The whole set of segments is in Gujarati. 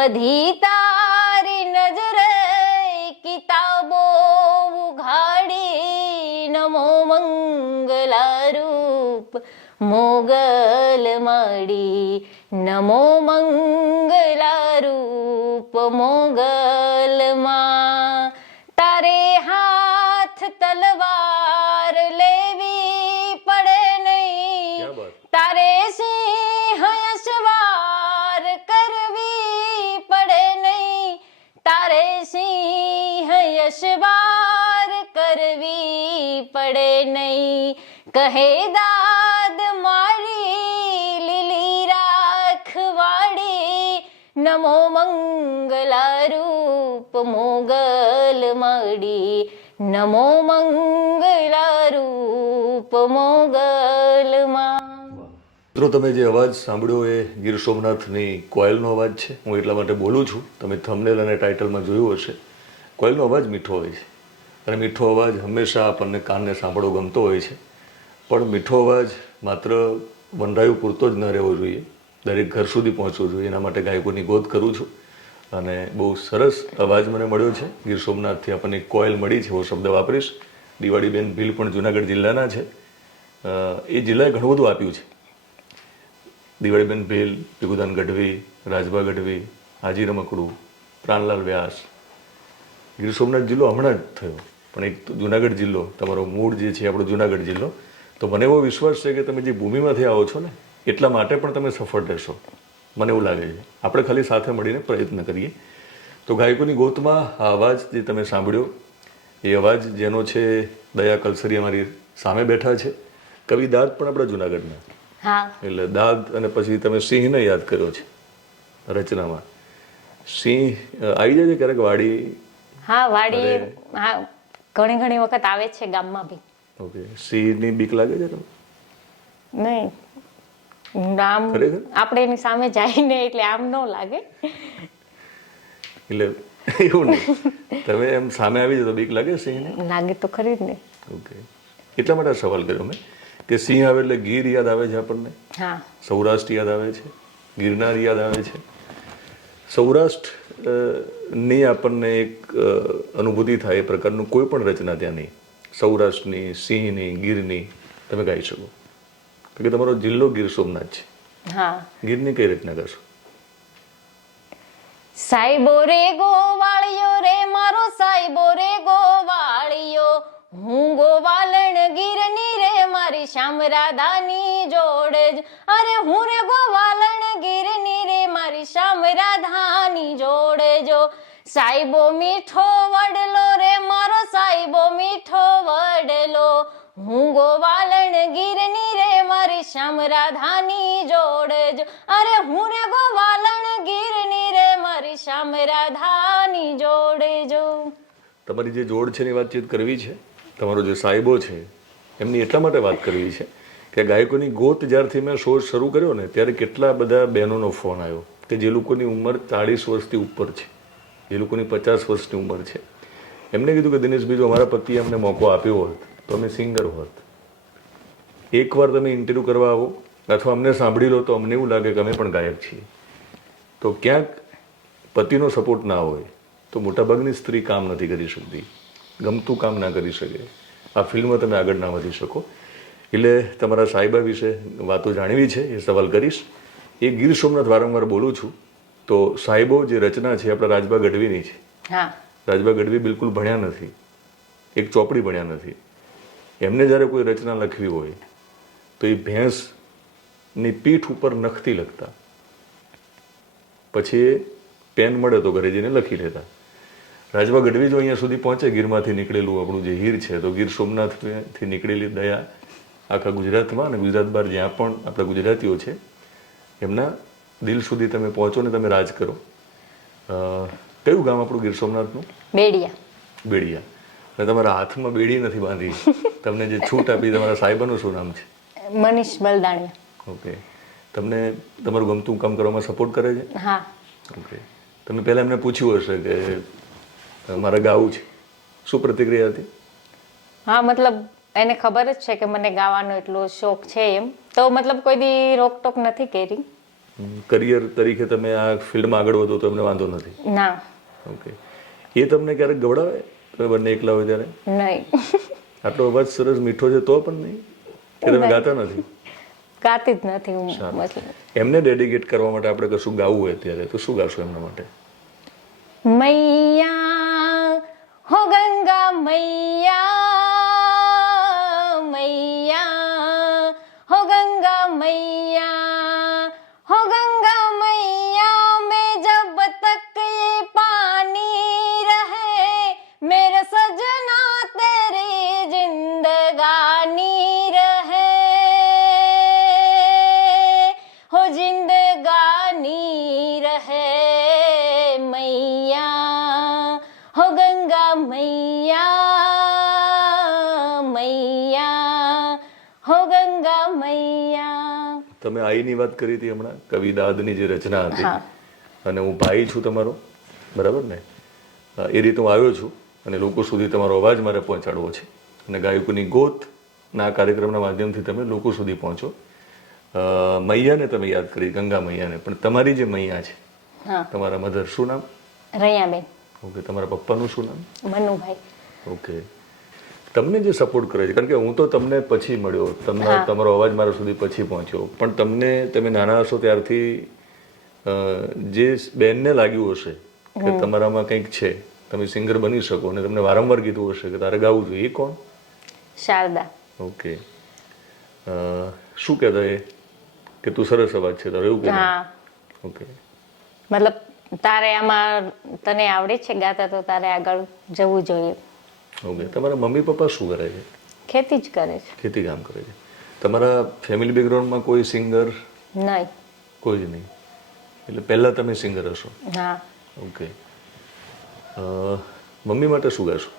આઈ બધી તારી નજરે કિતાબો ઉઘાડી નમો મંગલારૂપ મોગલ માડી નમો મંગલારૂપ સિંહ યશવાર કરવી પડે નહીં. કહે દાદ મારી લીલી રાખવાડી નમો મંગલારૂપ મોગલ માડી. નમો મંગલારૂપ મોગલમાં મિત્રો, તમે જે અવાજ સાંભળ્યો એ ગીર સોમનાથની કોયલનો અવાજ છે. હું એટલા માટે બોલું છું. તમે થંબનેલ અને ટાઇટલમાં જોયું હશે. કોયલનો અવાજ મીઠો હોય છે. અને મીઠો અવાજ હંમેશા આપણને કાનને સાંભળવો ગમતો હોય છે. પણ મીઠો અવાજ માત્ર વનરાયુ પૂરતો જ ન રહેવો જોઈએ. દરેક ઘર સુધી પહોંચવો જોઈએ. એના માટે ગાયકોની ગોદ કરું છું. અને બહુ સરસ અવાજ મને મળ્યો છે. ગીર સોમનાથથી આપણને કોયલ મળી છે. એવો શબ્દ વાપરીશ. દિવાળીબેન ભીલ પણ જુનાગઢ જિલ્લાના છે. એ જિલ્લાએ ઘણું બધું આપ્યું છે. દિવાળીબેન ભીલ ભીગુદાન ગઢવી, રાજભા ગઢવી હાજી રમકડું પ્રાણલાલ વ્યાસ ગીર સોમનાથ જિલ્લો હમણાં જ થયો. પણ એક તો જુનાગઢ જિલ્લો તમારો મૂળ જે છે આપણો જુનાગઢ જિલ્લો. તો મને એવો વિશ્વાસ છે કે તમે જે ભૂમિમાંથી આવો છો ને એટલા માટે પણ તમે સફળ રહેશો. મને એવું લાગે છે. આપણે ખાલી સાથે મળીને પ્રયત્ન કરીએ. તો ગાયકોની ગોતમાં આ અવાજ જે તમે સાંભળ્યો એ અવાજ જેનો છે દયા કલસરી અમારી સામે બેઠા છે. કવિ દાદ પણ આપણા જુનાગઢના. એટલે દાદ અને પછી તમે સિંહને યાદ કર્યો છે રચનામાં. સિંહ આવી જાય છે ક્યારેક વાડી હા વાડી હા ઘણી ઘણી વખત આવે છે ગામમાં બી. ઓકે સિંહની બીક લાગે છે તમને? નહીં. નામ? આપણે એની સામે જઈને એટલે આમ ન લાગે. એટલે એવું નહીં. તમે એમ સામે આવી જાય તો બીક લાગે સિંહને? લાગે તો ખરી જ ને. ઓકે એટલા માટે સવાલ કર્યો મેં કે સિંહ આવે એટલે ગીર યાદ આવે છે આપણને? હા. સૌરાષ્ટ્ર યાદ આવે છે? ગિરનાર યાદ આવે છે? સૌરાષ્ટ્ર ની આપણને એક અનુભૂતિ થાય એ પ્રકારનું કોઈ પણ રચના ત્યાંની. સૌરાષ્ટ્રની સિંહની ગીરની તમે ગાઈ શકો. કારણ કે તમારો જિલ્લો ગીર સોમનાથ છે. ગીરની કઈ રચના કરશો? સાઈબો રે ગોવાળિયો રે મારો સાઈબો રે ગોવાળિયો. હું ગોવાલણ ગીરની રે મારી શ્યામ રાધાની જોડે જ. અરે હું રે ગોવાલણ ગીરની રે મારી શ્યામ જો સાઈબો મીઠો વડલો રે, મારો સાઈબો મીઠો વડલો. હું ગોવાલણ ગીરની રે, મારી શ્યામ રાધાની જોડે જ. અરે હું રે ગોવાલણ ગીરની રે, મારી શ્યામ રાધાની જોડે જો. તમારી જે જોડ છે એની વાતચીત કરવી છે, તમારો જે સાહેબો છે, એમની એટલા માટે વાત કરવી છે કે ગાયકોની ગોત જ્યારથી મેં શો શરૂ કર્યો ને, ત્યારે કેટલા બધા બહેનોનો ફોન આવ્યો કે જે લોકોની ઉંમર ચાળીસ વર્ષથી ઉપર છે. જે લોકોની પચાસ વર્ષની ઉંમર છે. એમને કીધું કે દિનેશભાઈ જો અમારા પતિએ અમને મોકો આપ્યો હોત, તો અમે સિંગર હોત. એકવાર તમે ઇન્ટરવ્યૂ કરવા આવો, અથવા અમને સાંભળી લો, તો અમને એવું લાગે કે અમે પણ ગાયક છીએ. તો ક્યાંક પતિનો સપોર્ટ ના હોય, તો મોટાભાગની સ્ત્રી કામ નથી કરી શકતી, ગમતું કામ ના કરી શકે. આ ફિલ્મમાં તમે આગળ ના વધી શકો. એટલે તમારા સાહેબા વિશે વાતો જાણવી છે, એ સવાલ કરીશ. એ ગીર સોમનાથ વારંવાર બોલું છું. તો સાહેબો જે રચના છે આપણા રાજભા ગઢવીની છે. રાજભા ગઢવી બિલકુલ ભણ્યા નથી. એક ચોપડી ભણ્યા નથી. એમને જ્યારે કોઈ રચના લખવી હોય તો એ ભેંસની પીઠ ઉપર નખતી લખતા. પછી પેન મળે તો ઘરે જઈને લખી લેતા. રાજભા ગઢવી જો અહીંયા સુધી પહોંચે ગીરમાંથી નીકળેલું આપણું જે હીર છે તો ગીર સોમનાથથી નીકળેલી દયા આખા ગુજરાતમાં અને ગુજરાત બહાર જ્યાં પણ આપણા ગુજરાતીઓ છે એમના દિલ સુધી તમે પહોંચો ને તમે રાજ કરો. કયું ગામ આપણું ગીર સોમનાથનું? બેડિયા. બેડિયા. અને તમારા હાથમાં બેડી નથી બાંધી. તમને જે છૂટ આપી તમારા સાહેબાનું શું નામ છે? મનીષ બલદાણિયા. ઓકે. તમને તમારું ગમતું કામ કરવામાં સપોર્ટ કરે છે? હા. ઓકે. તમે પહેલાં એમને પૂછ્યું હશે કે મારે ગાવું છે. શું પ્રતિક્રિયા હતી? હા મતલબ એને ખબર જ છે કે મને ગાવાનો એટલો શોખ છે એમ. તો મતલબ કોઈ દી રોકટોક નથી કરી. કરિયર તરીકે તમે આ ફિલ્ડમાં આગળ વધો તો એમને વાંધો નથી. ના. ઓકે એ તમને ક્યારેક ગવડાવે? તમે બંને એકલા હોય ત્યારે? નહીં. આટલો અવાજ સરસ મીઠો છે તો પણ નહીં? કે તમે ગાતા નથી? ગાતી જ નથી હું. એમને ડેડિકેટ કરવા માટે આપણે કશું ગાવું હોય ત્યારે તો શું ગાશો એમના માટે? મૈયા હો ગંગા મૈયા તમે આઈની વાત કરી હતી હમણાં કવિ દાદની જે રચના હતી. અને હું ભાઈ છું તમારો બરાબર ને? એ રીતે હું આવ્યો છું અને લોકો સુધી તમારો અવાજ મારે પહોંચાડવો છે. અને ગાયકોની ગોત ના કાર્યક્રમના માધ્યમથી તમે લોકો સુધી પહોંચો. મૈયાને તમે યાદ કરી ગંગા મૈયાને. પણ તમારી જે મૈયા છે તમારા મધર શું નામ? રૈયાબેન. ઓકે તમારા પપ્પાનું શું નામ? મનુભાઈ. ઓકે. તમને જે સપોર્ટ કરે છે કારણ કે હું તો તમને પછી મળ્યો તમને તમારો અવાજ મારા સુધી પછી પહોંચ્યો. પણ તમને તમે નાના હશો ત્યારથી જે બેનને લાગ્યું હશે કે તમારામાં કંઈક છે તમે સિંગર બની શકો અને તમને વારંવાર કીધું હશે કે તારે ગાવું જોઈએ. એ કોણ? શારદા. ઓકે. શું કહેતા એ? કે તું સરસ અવાજ છે તારો એવું કહેતા ઓકે. મતલબ તારે આમાં તને આવડે છે ગાતા તો તારે આગળ જવું જોઈએ. ઓકે. તમારા મમ્મી પપ્પા શું કરે છે? ખેતી જ કરે છે. ખેતી કામ કરે છે. તમારા ફેમિલી બેકગ્રાઉન્ડમાં કોઈ સિંગર નહીં. કોઈ જ નહીં. એટલે પહેલાં તમે સિંગર હશો. હા. ઓકે. મમ્મી માટે શું ગાશો?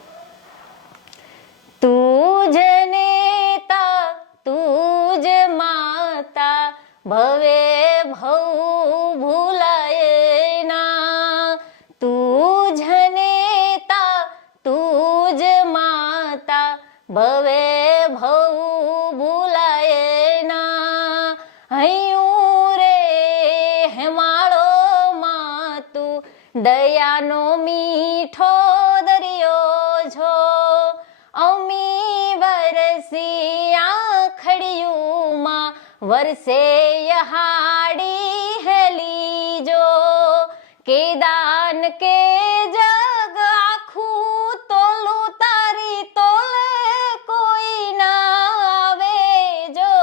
તું જ નેતા તું જ માતા ભવે ભવ ભૂલાય આખડિયુંમાં यहाड़ी હેલી જો કે દાન કે જગ આખું તોલું, તારી તોલે કોઈ ના આવે જો.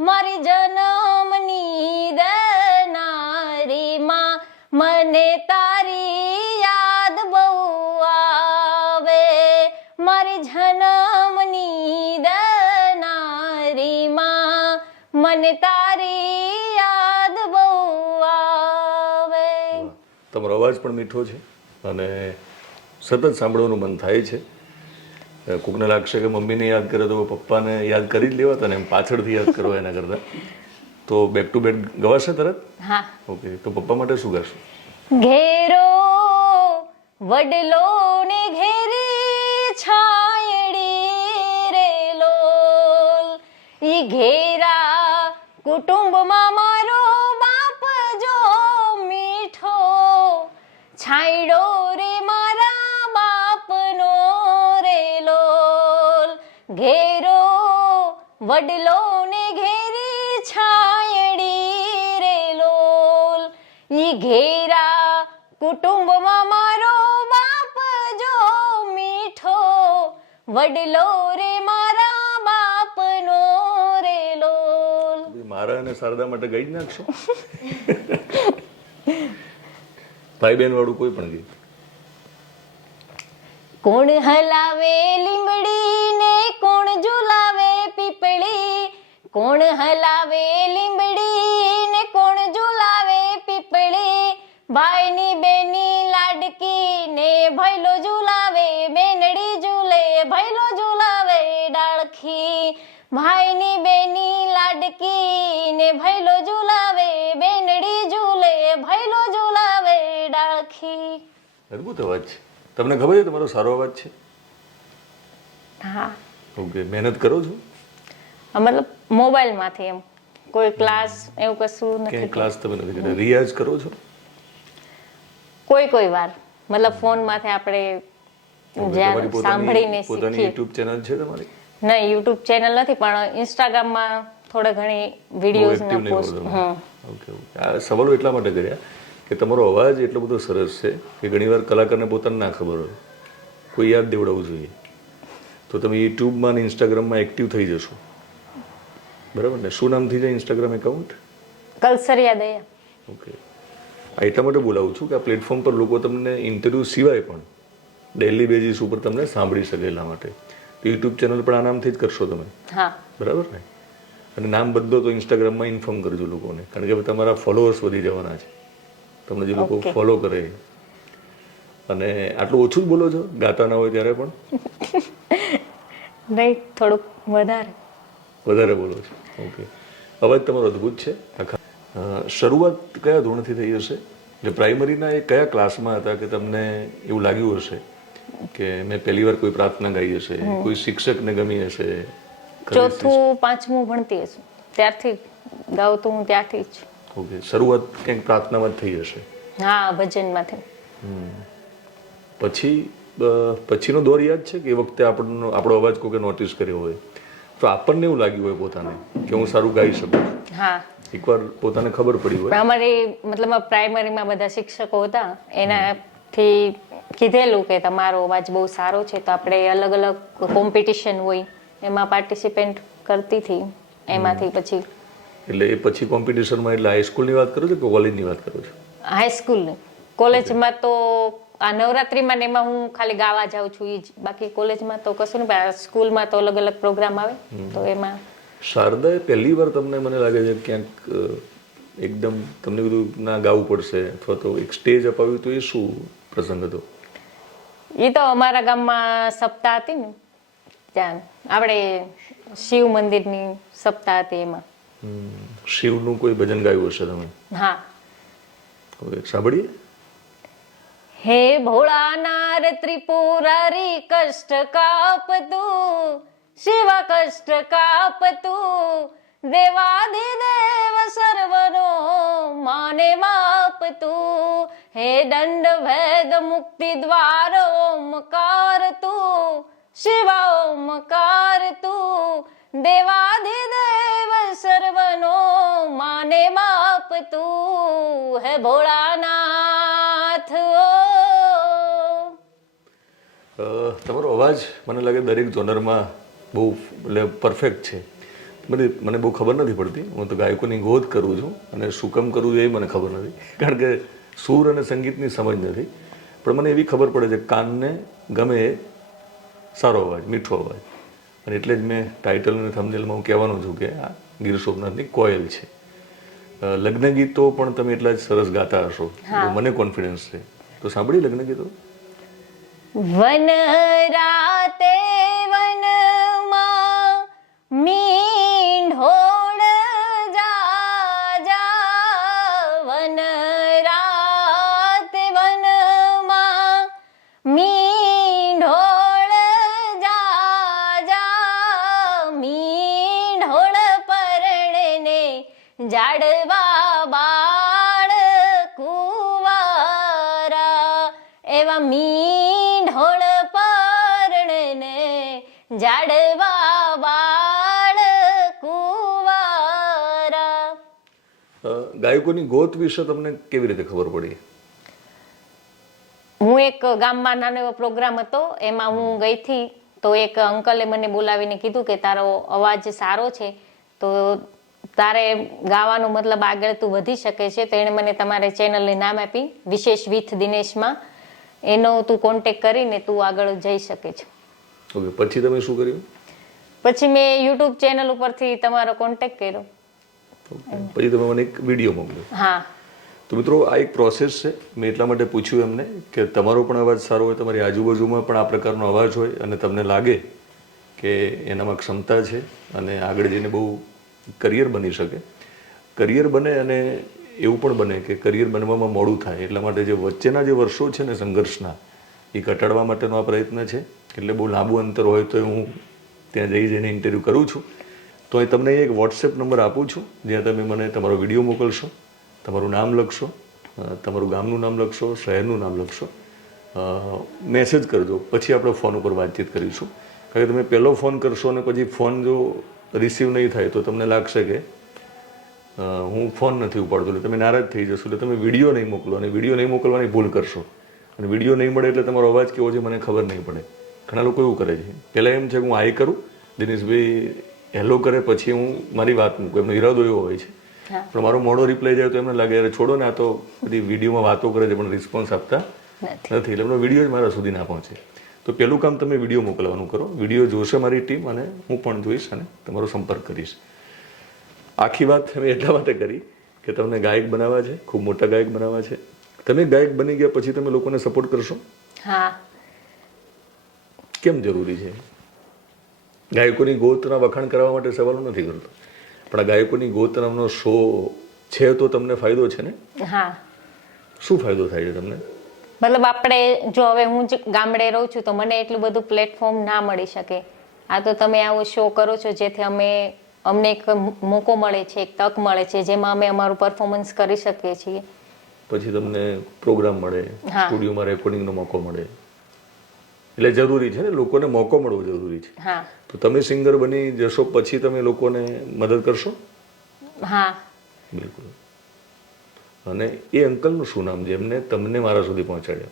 મારી જન્મની દેનારી માં મને તારી તમારો અવાજ પણ મીઠો છે અને સતત સાંભળવાનું મન થાય છે. કોકને લાગશે કે મમ્મીને યાદ કરે તો પપ્પાને યાદ કરી જ લેવા તને એમ પાછળથી યાદ કરો એના કરતાં. તો બેક ટુ બેક ગવાશે તરત? હા. ઓકે તો પપ્પા માટે શું ગાશો ઘેરો વડલો ને ઘેરી છાયડી રે લોલ ઈ ઘેરા કુટુંબમાં ઘેરો વડલો ને ઘેરી છાયડી રે લોલ. ઈ ઘેરા કુટુંબમાં મારો બાપ જો મીઠો વડલો રે મારા બાપનો રે લોલ. મારા અને શારદા માટે ગઈ જ નાખશો. ભાઈ બહેન વાળું કોઈ પણ ગીત. કોણ હલાવે લીંબડી ને કોણ ઝુલાવે પીપળી? કોણ હલાવે લીંબડી? ને કોણ ઝુલાવે પીપળી? ભાઈની બેની લાડકી ને ભૈલો ઝુલાવે બેનડી ઝૂલે ભૈલો ઝુલાવે ડાળખી. ભાઈની બેની લાડકી ને ભૈલો ઝુલાવે બેનડી ઝૂલે ભૈલો ઝુલાવે ડાળખી. અદ્ભુત અવાજ છે. તમને ખબર છે તમારો સારો અવાજ છે? હા. ઓકે મહેનત કરો છો? આ મતલબ મોબાઈલમાંથી એમ. કોઈ ક્લાસ એવું કશું નથી ક્લાસ તમે નથી કરતા રિયાઝ કરો છો? કોઈ કોઈ વાર. મતલબ ફોનમાંથી આપણે જ્યાં સાંભળીને પોતાની યુટ્યુબ ચેનલ છે તમારી? નહીં યુટ્યુબ ચેનલ નથી પણ ઇન્સ્ટાગ્રામમાં થોડા ઘણી વિડીયોઝ ને પોસ્ટ ઓકે ઓકે. આ સવાલો એટલા માટે કર્યા કે તમારો અવાજ એટલો બધો સરસ છે કે ઘણીવાર કલાકારને પોતાને ના ખબર હોય. કોઈ યાદ દેવડાવવું જોઈએ. તો તમે યુટ્યુબમાં અને ઇન્સ્ટાગ્રામમાં એક્ટિવ થઈ જશો. બરાબર ને? શું નામ થઈ જાય ઇન્સ્ટાગ્રામ એકાઉન્ટ? કલસરિયા દયા. ઓકે. આ એટલા માટે બોલાવું છું કે આ પ્લેટફોર્મ પર લોકો તમને ઇન્ટરવ્યૂ સિવાય પણ ડેલી બેઝિસ ઉપર તમને સાંભળી શકે એટલા માટે. તો યુટ્યુબ ચેનલ પણ આ નામથી જ કરશો તમે? હા. બરાબર ને? અને નામ બદલો તો ઇન્સ્ટાગ્રામમાં ઇન્ફોર્મ કરજો લોકોને. કારણ કે તમારા ફોલોઅર્સ વધી જવાના છે. તમને જે લોકો ફોલો કરે. અને આટલું ઓછું જ બોલો છો? ગાતા ના હોય ત્યારે પણ? નહીં થોડુંક વધારે. વધારે બોલો છો. ઓકે અવાજ તમારો અદ્ભુત છે. આખા શરૂઆત કયા ધોરણથી થઈ હશે? જે પ્રાઇમરીના એ કયા ક્લાસમાં હતા કે તમને એવું લાગ્યું હશે કે મેં પહેલી વાર કોઈ પ્રાર્થના ગાઈ હશે કોઈ શિક્ષકને ગમી હશે? ચોથું પાંચમું ભણતી હશું. ત્યારથી ગાઉં તો હું ત્યારથી જ. ઓકે શરૂઆત કંઈક પ્રાર્થનામાં થઈ હશે? હા ભજનમાંથી પછી પછીનો દોર યાદ છે કે એ વખતે આપણનો આપણો અવાજ કોકે નોટિસ કર્યો હોય? તો આપણને એવું લાગ્યું હોય પોતાને કે હું સારું ગાઈ શકું. હા. એકવાર પોતાને ખબર પડી હોય. અમારી મતલબ પ્રાઇમરીમાં બધા શિક્ષકો હતા એનાથી કીધેલું કે તમારો અવાજ બહુ સારો છે તો આપણે અલગ અલગ કોમ્પિટિશન હોય એમાં પાર્ટિસિપેન્ટ કરતી હતી. એમાંથી પછી એટલે એ પછી કોમ્પિટિશનમાં એટલે હાઈસ્કૂલની વાત કરો છો કે કોલેજની વાત કરો છો? હાઈસ્કૂલ કોલેજમાં તો આ નવરાત્રિમાં ને એમાં હું ખાલી ગાવા જાઉં છું એ જ. બાકી કોલેજમાં તો કશું નહીં સ્કૂલમાં તો અલગ અલગ પ્રોગ્રામ આવે તો એમાં શારદાએ પહેલી વાર તમને મને લાગે છે ક્યાંક એકદમ તમને કીધું ના ગાવું પડશે અથવા તો એક સ્ટેજ અપાવ્યું તો એ શું પ્રસંગ હતો? એ તો અમારા ગામમાં સપ્તાહ હતી ને ત્યાં આપણે શિવ મંદિરની સપ્તાહ હતી એમાં. શિવનું કોઈ ભજન ગાયું હશે તમે? હા. સાંભળીએ. હે ભોળાનાર ત્રિપુરારી કષ્ટ કાપતું શિવા કષ્ટ કાપતું દેવાધિદેવ સર્વનો માને માપતું હે દંડ ભેદ મુક્તિ દ્વાર ઓમકાર તું, શિવા ઓમકાર તું દેવાધિદેવ સર્વનો માને માપતું હે ભોળાનાથ, ઓ તમારો અવાજ મને લાગે દરેક જોનરમાં બહુ એટલે પરફેક્ટ છે. મને મને બહુ ખબર નથી પડતી. હું તો ગાયકોની ગોદ કરું છું અને શું કામ કરવું એ મને ખબર નથી. કારણ કે સૂર અને સંગીતની સમજ નથી. પણ મને એવી ખબર પડે છે કાનને ગમે એ સારો અવાજ મીઠો અવાજ. અને એટલે જ મેં ટાઇટલ અને થમદેલમાં હું કહેવાનું છું કે આ ગીર સોમનાથની કોયલ છે. લગ્ન ગીતો પણ તમે એટલા જ સરસ ગાતા હશો. મને કોન્ફિડન્સ છે. તો સાંભળી લગ્ન ગીતો વન રાતે વનમાં મીંઢોળ જાડવા બાળ કુવારા ગાયકોની ગોત વિશે તમને કેવી રીતે ખબર પડી? હું એક ગામમાં નાનો એવો પ્રોગ્રામ હતો એમાં હું ગઈ હતી તો એક અંકલે મને બોલાવીને કીધું કે તારો અવાજ સારો છે તો તારે ગાવાનો મતલબ આગળ તું વધી શકે છે તો એણે મને તમારે ચેનલને નામ આપી વિશેષ વિથ દિનેશમાં. એનો તું કોન્ટેક કરીને તું આગળ જઈ શકે છે. ઓકે પછી તમે શું કર્યું? પછી મેં યુટ્યુબ ચેનલ ઉપરથી તમારો કોન્ટેક કર્યો. પછી તમે મને એક વીડિયો મોકલ્યો. હા. તો મિત્રો આ એક પ્રોસેસ છે. મેં એટલા માટે પૂછ્યું એમને કે તમારો પણ અવાજ સારો હોય તમારી આજુબાજુમાં પણ આ પ્રકારનો અવાજ હોય અને તમને લાગે કે એનામાં ક્ષમતા છે અને આગળ જઈને બહુ કરિયર બની શકે. કરિયર બને અને એવું પણ બને કે કરિયર બનવામાં મોડું થાય. એટલા માટે જે વચ્ચેના જે વર્ષો છે ને સંઘર્ષના એ ઘટાડવા માટેનો આ પ્રયત્ન છે. એટલે બહુ લાંબુ અંતર હોય તો હું ત્યાં જઈ જઈને ઇન્ટરવ્યૂ કરું છું. તો એ તમને એક વોટ્સએપ નંબર આપું છું, જ્યાં તમે મને તમારો વીડિયો મોકલશો, તમારું નામ લખશો તમારું ગામનું નામ લખશો, શહેરનું નામ લખશો. મેસેજ કરજો, પછી આપણે ફોન ઉપર વાતચીત કરીશું. કારણ કે તમે પહેલો ફોન કરશો અને પછી ફોન જો રિસીવ નહીં થાય તો તમને લાગશે કે હું ફોન નથી ઉપાડતો, એટલે તમે નારાજ થઈ જશો, એટલે તમે વીડિયો નહીં મોકલો અને વીડિયો નહીં મોકલવાની ભૂલ કરશો. અને વીડિયો નહીં મળે એટલે તમારો અવાજ કેવો છે મને ખબર નહીં પડે. ઘણા લોકો એવું કરે છે. પહેલાં એમ છે કે હું આઈ કરું દિનેશભાઈ હેલો કરે પછી હું મારી વાત મૂકું. એમનો ઈરાદો એવો હોય છે. પણ મારો મોડો રિપ્લાય જાય તો એમને લાગે અરે છોડો ને આ તો બધી વિડીયોમાં વાતો કરે છે પણ રિસ્પોન્સ આપતા નથી. એટલે એમનો વીડિયો જ મારા સુધી ના પહોંચે. તો પહેલું કામ તમે વીડિયો મોકલવાનું કરો. વીડિયો જોશે મારી ટીમ અને હું પણ જોઈશ અને તમારો સંપર્ક કરીશ. આખી વાત મેં એટલા માટે કરી કે તમને ગાયક બનાવવા છે ખૂબ મોટા ગાયક બનાવવા છે. તમે ગાયક બની ગયા પછી તમે લોકોને સપોર્ટ કરશો? હા. કેમ જરૂરી છે? ગાયકોની ગોતના વખાણ કરવા માટે સવાલ નથી કરતો. પણ આ ગાયકોની ગોતનામનો શો છે તો તમને ફાયદો છે ને? હા. શું ફાયદો થાય છે તમને? મતલબ આપણે જો હવે હું ગામડે રહું છું તો મને એટલું બધું પ્લેટફોર્મ ના મળી શકે. આ તો તમે આવો શો કરો છો જેથી અમે અમને એક મોકો મળે છે એક તક મળે છે જેમાં અમે અમારું પરફોર્મન્સ કરી શકીએ છીએ. પછી તમને પ્રોગ્રામ મળે. સ્ટુડિયોમાં રેકોર્ડિંગનો મોકો મળે. એટલે જરૂરી છે ને લોકોને મોકો મળવો જરૂરી છે. તો તમે સિંગર બની જશો પછી તમે લોકોને મદદ કરશો? હા. બિલકુલ. અને એ અંકલનું શું નામ છે એમને તમને મારા સુધી પહોંચાડ્યા?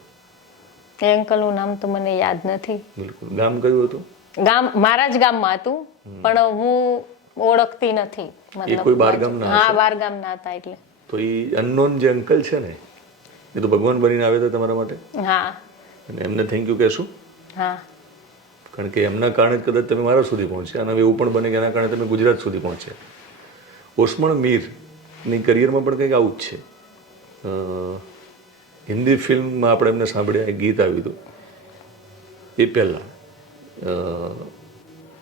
એ અંકલનું નામ તો મને યાદ નથી. બિલકુલ. ગામ કયું હતું? ગામ મારા જ ગામમાં હતું પણ હું ઓળખતી નથી. મતલબ કોઈ બાર ગામના હા બાર ગામના હતા એટલે. તો એ અનનોન જે અંકલ છે ને એ તો ભગવાન બનીને આવે તો તમારા માટે? હા. અને એમને થેન્ક યુ કહેશું? હા. કારણ કે એમના કારણે કદાચ તમે મારા સુધી પહોંચ્યા અને હવે એવું પણ બને કે એના કારણે તમે ગુજરાત સુધી પહોંચ્યા. ઓસમણ મીરની કરિયરમાં પણ કંઈક આવું જ છે. હિન્દી ફિલ્મમાં આપણે એમને સાંભળ્યા, એક ગીત આવ્યું હતું. એ પહેલાં.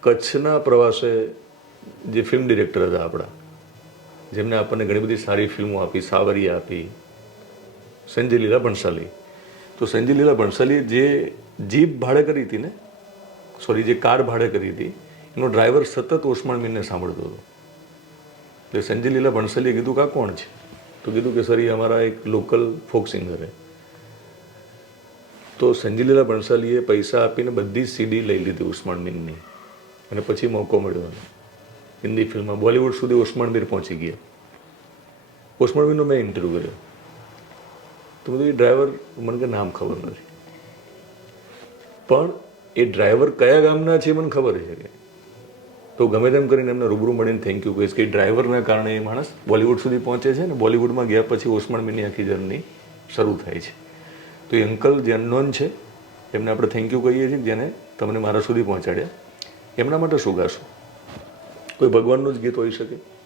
કચ્છના પ્રવાસે જે ફિલ્મ ડિરેક્ટર હતા આપણા, જેમને આપણને ઘણી બધી સારી ફિલ્મો આપી સાવરી આપી, સંજય લીલા ભણસાલી. તો સંજય લીલા ભણસાલીએ જે જીપ ભાડે કરી હતી ને સોરી જે કાર ભાડે કરી હતી, એનો ડ્રાઈવર સતત ઓસમાણ મીરને સાંભળતો હતો. એટલે સંજય લીલા ભણસાલીએ કીધું કે કોણ છે? તો કીધું કે, સર એ અમારા એક લોકલ ફોક સિંગર છે. તો સંજય લીલા ભણસાલીએ પૈસા આપીને બધી સીડી લઈ લીધી ઉસ્માન મીરની. અને પછી મોકો મળ્યો હિન્દી ફિલ્મમાં બોલિવૂડ સુધી ઉસ્માન મીર પહોંચી ગયા. ઉસ્માન મીરનો મેં ઇન્ટરવ્યૂ કર્યો. તો બધું એ ડ્રાઈવર મને કે નામ ખબર નથી. પણ એ ડ્રાઈવર કયા ગામના છે મને ખબર છે કે. તો ગમે તેમ કરીને એમને રૂબરૂ મળીને થેન્ક યુ કહીશ કે ડ્રાઈવરના કારણે એ માણસ બોલિવૂડ સુધી પહોંચે છે ને. બોલિવૂડમાં ગયા પછી ઓસમાણ મીરની આખી જર્ની શરૂ થાય છે. તો એ અંકલ જે અનનોન છે, એમને આપણે થેન્ક યુ કહીએ છીએ જેને તમને મારા સુધી પહોંચાડ્યા. એમના માટે શું ગાશો? કોઈ ભગવાનનું જ ગીત હોઈ શકે?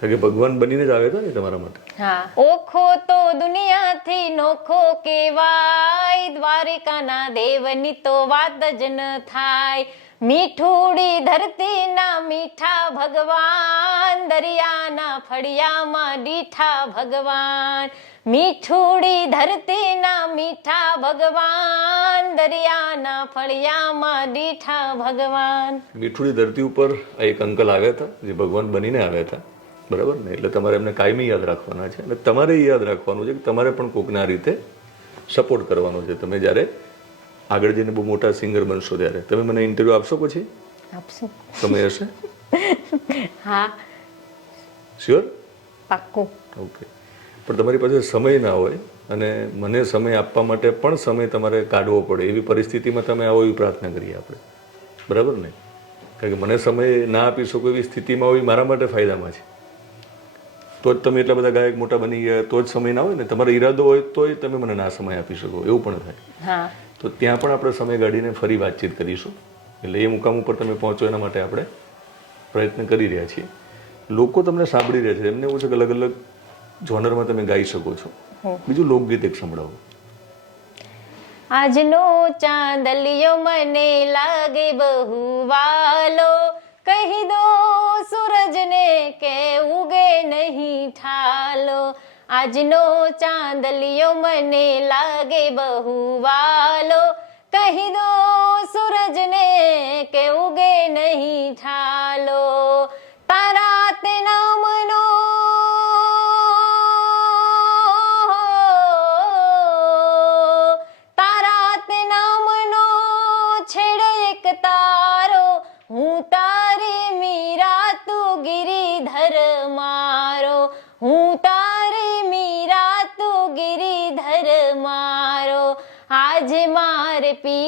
કારણ કે ભગવાન બનીને જ આવ્યા હતા ને તમારા માટે. હા. ઓખો તો દુનિયાથી નોખો કેવાય દ્વારિકાના દેવની તો વાત જ ન થાય. મીઠુડી ધરતીના મીઠા ભગવાન દરિયાના ફળિયામાં દીઠા ભગવાન. મીઠુડી ધરતીના મીઠા ભગવાન દરિયાના ફળિયામાં દીઠા ભગવાન. મીઠુડી ધરતી ઉપર એક અંકલ આવ્યા હતા જે ભગવાન બનીને આવ્યા હતા. બરાબર ને? એટલે તમારે એમને કાયમી યાદ રાખવાના છે અને તમારે યાદ રાખવાનું છે કે તમારે પણ કોકના રીતે સપોર્ટ કરવાનો છે. તમે જ્યારે આગળ જઈને બહુ મોટા સિંગર બનશો ત્યારે. તમે મને ઇન્ટરવ્યૂ આપશો પછી? આપશો. સમય હશે? હા. શ્યોર પાક્કું. ઓકે પણ તમારી પાસે સમય ના હોય અને મને સમય આપવા માટે પણ સમય તમારે કાઢવો પડે. એવી પરિસ્થિતિમાં તમે આવો એવી પ્રાર્થના કરીએ આપણે. બરાબર ને? કારણ કે મને સમય ના આપી શકો એવી સ્થિતિમાં હોય મારા માટે ફાયદામાં છે. તો જ તમે એટલા બધા ગાયક મોટા બની ગયા તો જ સમય ના હોય ને. તમારો ઈરાદો હોય તોય તમે મને ના સમય આપી શકો એવું પણ થાય. તો ત્યાં પણ આપણે સમય ગાડીને ફરી વાતચીત કરીશું. એટલે એ મુકામ ઉપર તમે પહોંચો એના માટે આપણે પ્રયત્ન કરી રહ્યા છીએ. લોકો તમને સાંભળી રહ્યા છે. એમને એવું છે કે અલગ અલગ જોનરમાં તમે ગાઈ શકો છો. બીજું લોકગીત એક સંભળાવો. આજનો ચાંદલિયો મને લાગે બહુ વાલો. કહી દો સૂરજને કે ઉગે નહીં. ઠાલો. આજનો ચાંદલિયો મને લાગે બહુ વાલો. કહી દો સૂરજને કે ઉગે નહીં ઠાલો.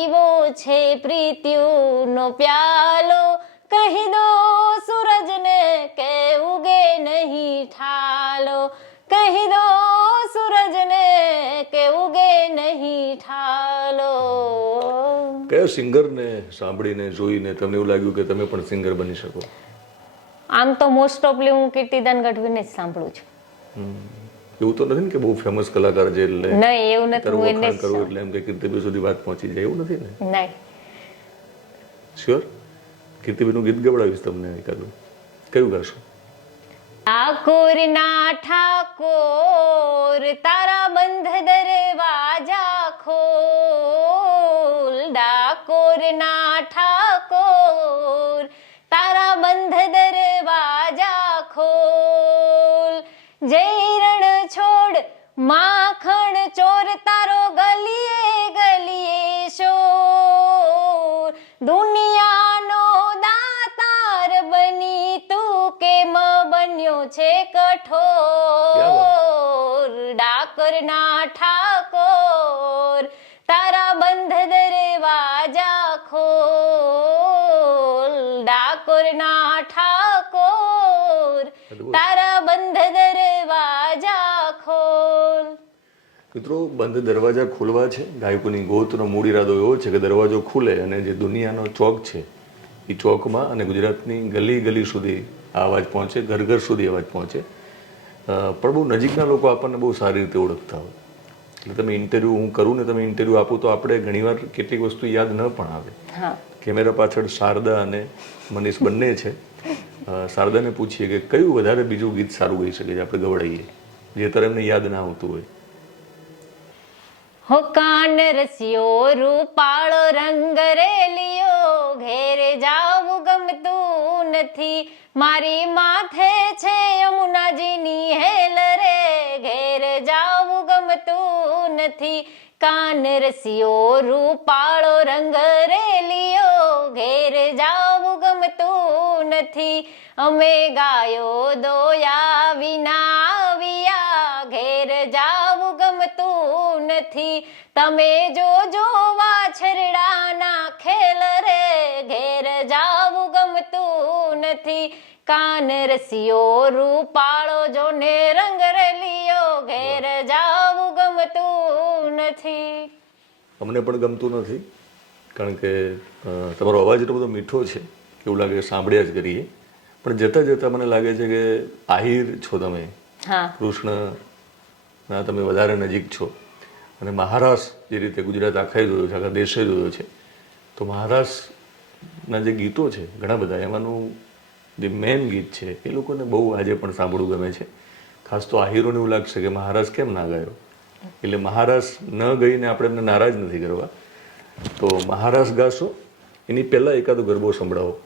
પીવો છે પ્રીત્યુનો પ્યાલો. કહી દો સૂરજને કે ઉગે નહીં ઠાલો. કહી દો સૂરજને કે ઉગે નહીં ઠાલો. કયા સિંગરને સાંભળીને જોઈને તમને એવું લાગ્યું કે તમે પણ સિંગર બની શકો? આમ તો મોસ્ટ ઓફલી હું કીર્તિદાન ગઢવીને જ સાંભળું છું. એવું તો નથી ને કે બહુ ફેમસ કલાકાર છે એટલે નહીં એવું નથી. હું એને કરું એટલે એમ કે કીર્તિબેન સુધી વાત પહોંચી જાય એવું નથી ને? નહીં. શ્યોર કીર્તિબેનનું ગીત ગવડાવીશ તમને એકાદું. કયું ગાશો? ઠાકોર ના ઠાકોર તારા બંધ દરવાજા ખોલ. ડાકોર ના ઠાકોર તારા બંધ દરવાજા ખોલ. જય માખણ ચોર તારો ગલીએ ગલીએ શોર. દુનિયાનો દાતાર બની તું કેમ બન્યો છે કઠોર? ડાકર ના મિત્રો બંધ દરવાજા ખોલવા છે. ગાયકોની ગોતનો મૂળ ઈરાદો એવો છે કે દરવાજો ખુલે અને જે દુનિયાનો ચોક છે એ ચોકમાં અને ગુજરાતની ગલી ગલી સુધી આ અવાજ પહોંચે ઘર ઘર સુધી અવાજ પહોંચે. પણ બહુ નજીકના લોકો આપણને બહુ સારી રીતે ઓળખતા હોય. એટલે તમે ઇન્ટરવ્યૂ હું કરું ને તમે ઇન્ટરવ્યૂ આપો તો આપણે ઘણીવાર કેટલીક વસ્તુ યાદ ન પણ આવે. કેમેરા પાછળ શારદા અને મનીષ બંને છે. શારદાને પૂછીએ કે કયું વધારે બીજું ગીત સારું ગઈ શકે છે? આપણે ગવડાઈએ. જે તરફ એમને યાદ ના આવતું હોય. હો કાન રસિયો, રૂપાળો રંગ રેલિયો, ઘેરે જાવું ગમતું નથી. મારી માથે છે યમુનાજીની હેલ રે, ઘેર જાવું ગમતું નથી. કાન રસિયો, રૂપાળો રંગ રેલિયો, ઘેર જાવું ગમતું નથી. અમે ગાયો દોયા વિના નથી તમે જોજો વાછરડાના ખેલ રે ઘેર જાવું ગમતું નથી. કાન રસિયો રૂપાળો જોને રંગ રેલિયો ઘેર જાવું ગમતું નથી. અમને પણ ગમતું નથી? કારણ કે તમારો અવાજ એટલો બધો મીઠો છે એવું લાગે સાંભળ્યા જ કરીએ. પણ જતાં જતાં મને લાગે છે કે આહિર છો તમે. કૃષ્ણ ના તમે વધારે નજીક છો. અને મહારાષ્ટ્ર જે રીતે ગુજરાત આખાઈ જોયો છે, આખા દેશે જોયો છે, તો મહારાષ્ટ્રના જે ગીતો છે, ઘણા બધા, એમાંનું જે મેન ગીત છે, એ લોકોને બહુ આજે પણ સાંભળવું ગમે છે. ખાસ તો આહિરોને એવું લાગશે કે મહારાજ કેમ ના ગાયો? એટલે મહારાજ ન ગઈને આપણે એમને નારાજ નથી કરવા. તો મહારાજ ગાશો, એની પહેલાં એકાદો ગરબો સંભળાવો.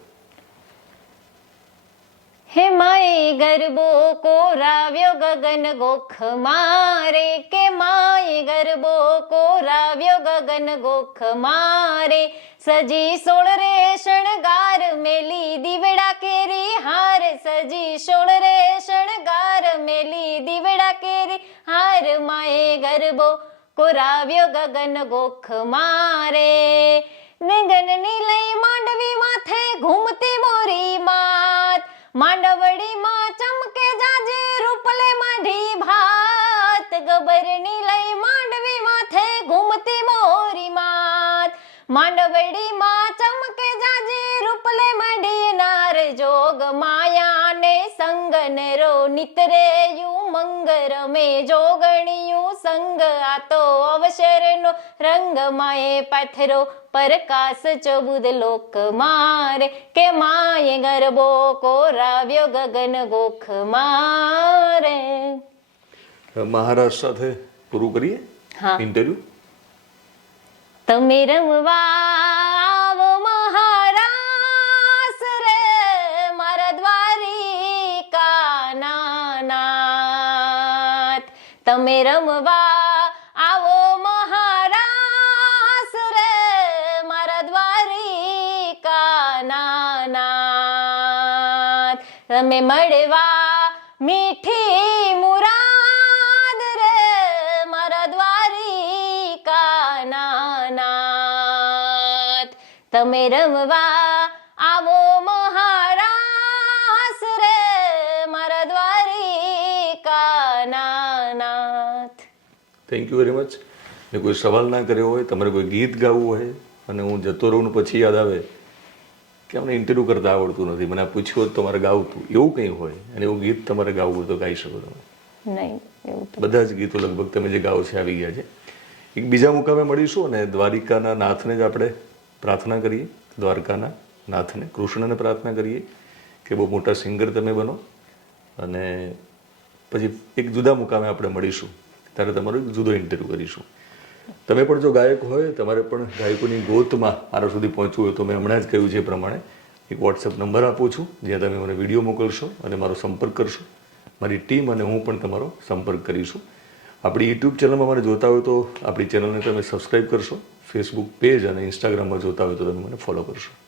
હે માએ ગરબો કોરાવ્યો ગગન ગોખ મારે કે માએ ગરબો કોરાવ્યો ગગન ગોખ મારે સજી સોળ રે શણગાર મેલી દીવડા કેરી હાર સજી સોળ રે શણગાર મેલી દીવડા કેરી હાર માએ ગરબો કોરાવ્યો ગગન ગોખ મારે ગગનની લઈ માંડવી માથે ઘૂમતી મોરી मांडवडी मा चमके जाजे रुपले माढी भात. गबरणी लय मांडवी माथे घुमती मोरी मात. मांडवडी मा સંગન રો નિતરેયું મંગર મે જોગણિયું સંગ આ તો અવસરનો રંગ માએ પાથરો પરકાશ ચબુદ લોક મારે કે માએ ગરબો કોરાવ્યો ગગન ગોખ મારે મહારાજ સાથે પૂરું કરીએ હા ઇન્ટરવ્યુ તમે રમવા તમે મળવા મીઠી મુરાદ રે મારા દ્વારિકા નાનાથ તમે રમવા આવો મહારાસ રે મારા દ્વારિકા નાનાથ થેન્ક યુ વેરી મચ કોઈ સવાલ ના કર્યો હોય, તમારે કોઈ ગીત ગાવું હોય, અને હું જતો રહું પછી યાદ આવે કે અમને ઇન્ટરવ્યૂ કરતા આવડતું નથી. મને પૂછ્યો હોત તો મારે ગાવતું. એવું કંઈ હોય? અને એવું ગીત તમારે ગાવું હોય તો ગાઈ શકો તમે. નહીં એવું બધા જ ગીતો લગભગ તમે જે ગાઓ છે આવી ગયા છે. એક બીજા મુકામે મળીશું અને દ્વારિકાના નાથને જ આપણે પ્રાર્થના કરીએ. દ્વારકાના નાથને કૃષ્ણને પ્રાર્થના કરીએ કે બહુ મોટા સિંગર તમે બનો. અને પછી એક જુદા મુકામે આપણે મળીશું. ત્યારે તમારો એક જુદો ઇન્ટરવ્યૂ કરીશું. તમે પણ જો ગાયક હોય, તમારે પણ ગાયકોની ગોતમાં મારા સુધી પહોંચવું હોય તો મેં હમણાં જ કહ્યું છે પ્રમાણે, એક વોટ્સએપ નંબર આપું છું, જ્યાં તમે મને વીડિયો મોકલશો અને મારો સંપર્ક કરશો. મારી ટીમ અને હું પણ તમારો સંપર્ક કરીશું. આપણી યુટ્યુબ ચેનલમાં મને જોતા હોય તો આપણી ચેનલને તમે સબસ્ક્રાઈબ કરશો. ફેસબુક પેજ અને ઇન્સ્ટાગ્રામમાં જોતા હોય તો તમે મને ફોલો કરશો.